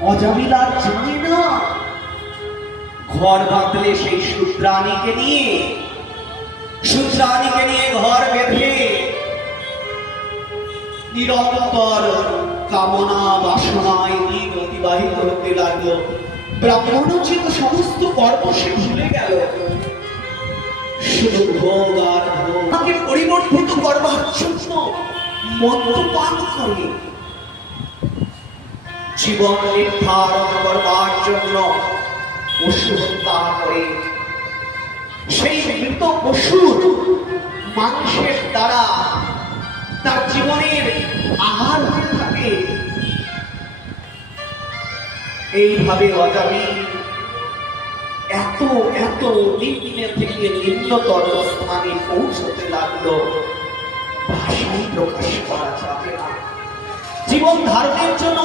অজামিলার জানে না ঘর বাঁধলে সেই শূদ্রাণীকে নিয়ে ঘর বেঁধে নিরন্তর কামনা বাসনায় দিন অতিবাহিত হতে লাগলো। ব্রাহ্মণোচিত সমস্ত কর্ম সে ভুলে গেল, শুধু ভোগ আর ভোগ। তাকে পরিবর্তিত করবার জন্য মদ্যপান করে, জীবন নির্ধারণ করবার জন্য পশু হত্যা করে। সেই মৃত পশুর মাংসের দ্বারা তার জীবনের আহার হয়ে থাকে। এইভাবে অজামিল এত এত নিম্নে থেকে নিম্নতর স্থানে পৌঁছতে লাগলো, ভাষায় প্রকাশ করা যাবে না। জীবন ধারণের জন্য